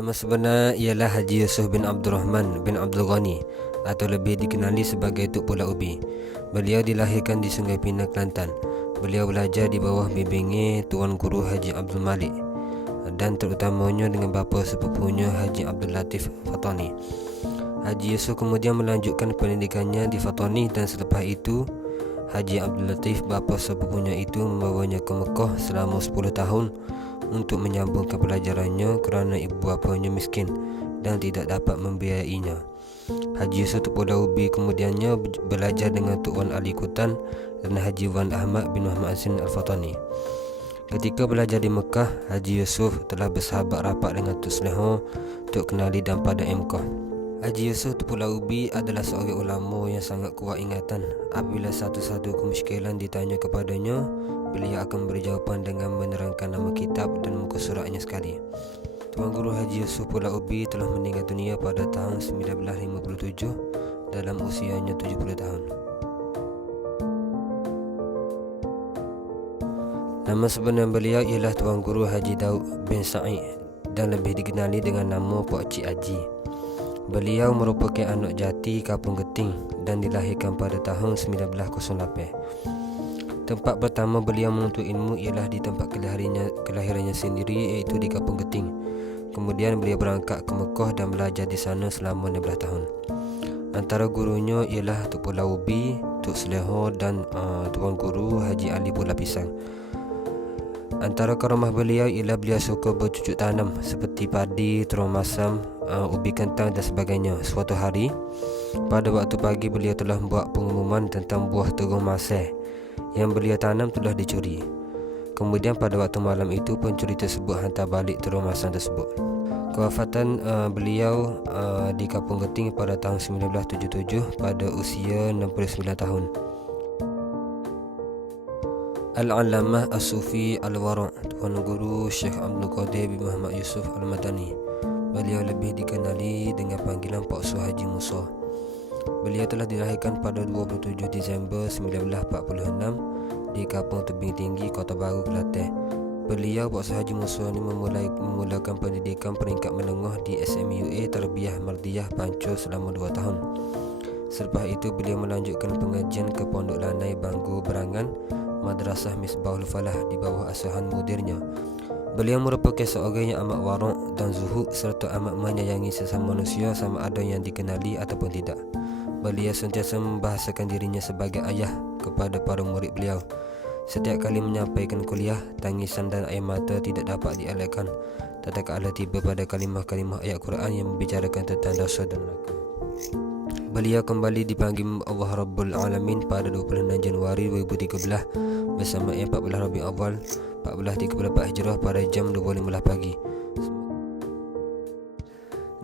Nama sebenar ialah Haji Yusuf bin Abdul Rahman bin Abdul Ghani atau lebih dikenali sebagai Tok Pulau Ubi. Beliau dilahirkan di Sungai Pinang, Kelantan. Beliau belajar di bawah bimbingan Tuan Guru Haji Abdul Malik dan terutamanya dengan bapa sepupunya Haji Abdul Latif Fatani. Haji Yusuf kemudian melanjutkan pendidikannya di Fatani dan selepas itu Haji Abdul Latif bapa sepupunya itu membawanya ke Mekah selama 10 tahun untuk menyambungkan pelajarannya kerana ibu bapanya miskin dan tidak dapat membiayainya. Haji Yusuf Tok Pulau Ubi kemudiannya belajar dengan Tok Wan Ali Kutan dan Haji Wan Ahmad bin Muhammad Azin Al-Fatani. Ketika belajar di Mekah, Haji Yusuf telah bersahabat rapat dengan Tok Seleho, Tok Kenali dan Padang MK. Haji Yusuf Tok Pulau Ubi adalah seorang ulama yang sangat kuat ingatan. Apabila satu-satu kemusykilan ditanya kepadanya, beliau akan beri jawapan dengan menerangkan nama kitab dan muka suratnya sekali. Tuan Guru Haji Yusuf Pulau Ubi telah meninggal dunia pada tahun 1957 dalam usianya 70 tahun. Nama sebenar beliau ialah Tuan Guru Haji Daud bin Sa'id dan lebih dikenali dengan nama Pak Cik Haji. Beliau merupakan anak jati Kampung Geting dan dilahirkan pada tahun 1908. Tempat pertama beliau menuntut ilmu ialah di tempat kelahirannya sendiri, iaitu di Kampung Geting. Kemudian beliau berangkat ke Mekah dan belajar di sana selama 16 tahun. Antara gurunya ialah Tok Pulau Ubi, Tok Seleho dan Tuan Guru Haji Ali Bola Pisang. Antara karamah beliau ialah beliau suka bercucuk tanam seperti padi, terong masam, ubi kentang dan sebagainya. Suatu hari, pada waktu pagi beliau telah membuat pengumuman tentang buah terong masih yang beliau tanam telah dicuri. Kemudian pada waktu malam itu pencuri tersebut hantar balik terong masam tersebut. Kewafatan beliau di Kampung Geting pada tahun 1977 pada usia 69 tahun. Al-Allamah As-Sufi Al-Wara' Tuan Guru Syekh Abdul Qadir bin Muhammad Yusuf Al-Madani. Beliau lebih dikenali dengan panggilan Pak Su Haji Musa. Beliau telah dilahirkan pada 27 Disember 1946 di Kampung Tebing Tinggi, Kota Baru, Kelantan. Beliau Pak Su Haji Musa ini memulakan pendidikan peringkat menengah di SMUA Tarbiyah Mardiyah Pancur selama 2 tahun. Selepas itu beliau melanjutkan pengajian ke Pondok Lanai Banggu Berangan, Madrasah Misbahul Falah di bawah asuhan mudirnya. Beliau merupakan seorang yang amat warak dan zuhud serta amat menyayangi sesama manusia sama ada yang dikenali ataupun tidak. Beliau sentiasa membahasakan dirinya sebagai ayah kepada para murid beliau. Setiap kali menyampaikan kuliah, tangisan dan air mata tidak dapat dielakkan tatkala tiba pada kalimah-kalimah ayat Quran yang membicarakan tentang dosa dan neraka. Beliau kembali dipanggil Allah Rabbul Alamin pada 26 Januari 2013 bersama 14 Rabiul Awal 1434 Hijrah pada jam 2.15 pagi.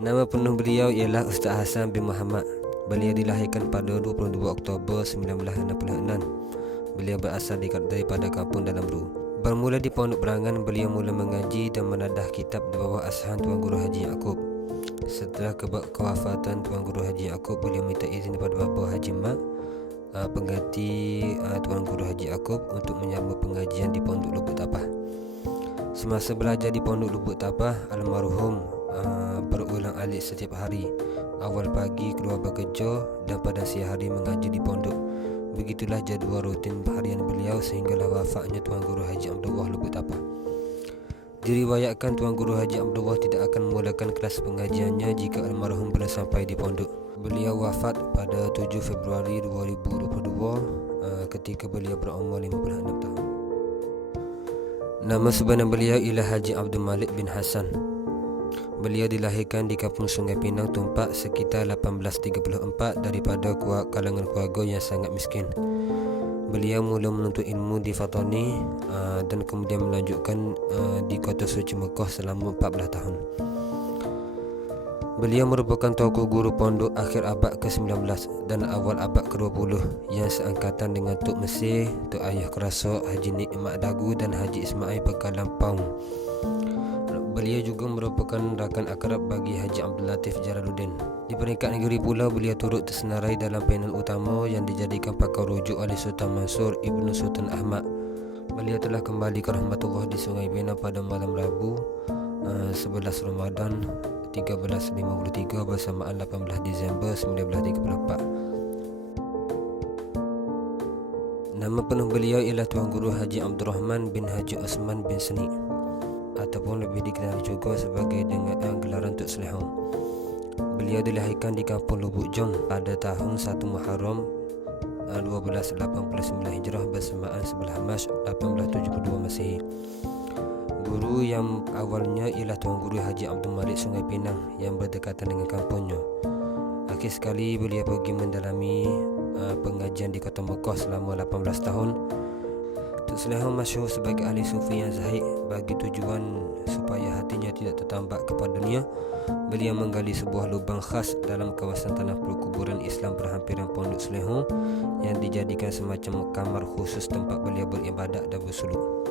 Nama penuh beliau ialah Ustaz Hasan bin Muhammad. Beliau dilahirkan pada 22 Oktober 1966. Beliau berasal daripada Kampung Dalam Ru. Bermula di Pondok Berangan, beliau mula mengaji dan menadah kitab di bawah asuhan Tuan Guru Haji Yaakob. Setelah kewafatan Tuan Guru Haji Yaakob, beliau minta izin kepada bapa Haji Mak, pengganti Tuan Guru Haji Yaakob, untuk menyambung pengajian di Pondok Lubuk Tapah. Semasa belajar di Pondok Lubuk Tapah, almarhum berulang alik setiap hari. Awal pagi keluar bekerja dan pada siang hari mengaji di pondok. Begitulah jadual rutin harian beliau sehinggalah wafatnya Tuan Guru Haji Abdullah Lubuk Tapah. Diriwayatkan Tuan Guru Haji Abdullah tidak akan memulakan kelas pengajiannya jika almarhum belum sampai di pondok. Beliau wafat pada 7 Februari 2022 ketika beliau berumur 56 tahun. Nama sebenar beliau ialah Haji Abdul Malik bin Hasan. Beliau dilahirkan di kampung Sungai Pinang Tumpak sekitar 1834 daripada kalangan keluarga yang sangat miskin. Beliau mula menuntut ilmu di Fatani dan kemudian melanjutkan di kota suci Mekah selama 14 tahun. Beliau merupakan tokoh guru pondok akhir abad ke-19 dan awal abad ke-20 yang seangkatan dengan Tok Mesir, Tok Ayah Kerasok, Haji Nikmat Dagu dan Haji Ismail Pekalang Paung. Beliau juga merupakan rakan akrab bagi Haji Abdul Latif Jalaluddin. Di peringkat negeri pula, beliau turut tersenarai dalam panel utama yang dijadikan pakar rujuk oleh Sultan Mansur Ibnu Sultan Ahmad. Beliau telah kembali ke rahmatullah di Sungai Pinang pada malam Rabu 11 Ramadan 1353 bersamaan 18 Disember 1934. Nama penuh beliau ialah Tuan Guru Haji Abdul Rahman bin Haji Osman bin Seni, ataupun lebih dikenali juga sebagai dengan gelaran Tok Selehong. Beliau dilahirkan di kampung Lubuk Jong pada tahun 1 Muharram 1289 Hijrah bersamaan 11 Mac 1872 Masehi. Guru yang awalnya ialah Tuan Guru Haji Abdul Malik Sungai Pinang yang berdekatan dengan kampungnya. Akhir sekali beliau pergi mendalami pengajian di kota Mekah selama 18 tahun. Tok Selehong masyhur sebagai ahli sufi yang zahid. Bagi tujuan supaya hatinya tidak tertambat kepada dunia, beliau menggali sebuah lubang khas dalam kawasan tanah perkuburan Islam berhampiran Pondok Selehong yang dijadikan semacam kamar khusus tempat beliau beribadat dan bersuluk.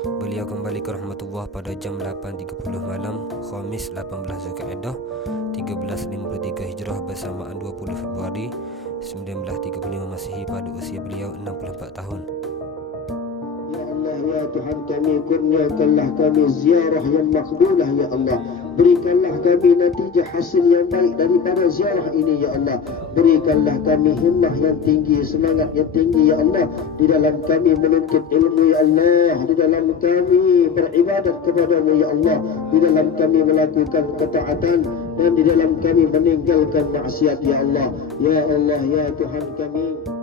Beliau kembali ke rahmatullah pada jam 8.30 malam Khamis 18 Zulkaidah 1353 Hijrah bersamaan 20 Februari 1935 Masehi pada usia beliau 64 tahun. Ya Allah, ya Tuhan kami, kurniakanlah kami ziarah yang makbulah ya Allah. Berikanlah kami natijah hasil yang baik daripada ziarah ini ya Allah. Berikanlah kami himmah yang tinggi, semangat yang tinggi ya Allah, di dalam kami menuntut ilmu ya Allah, di dalam kami beribadat kepadamu ya Allah, di dalam kami melakukan ketaatan dan di dalam kami meninggalkan maksiat ya Allah. Ya Allah, ya Tuhan kami.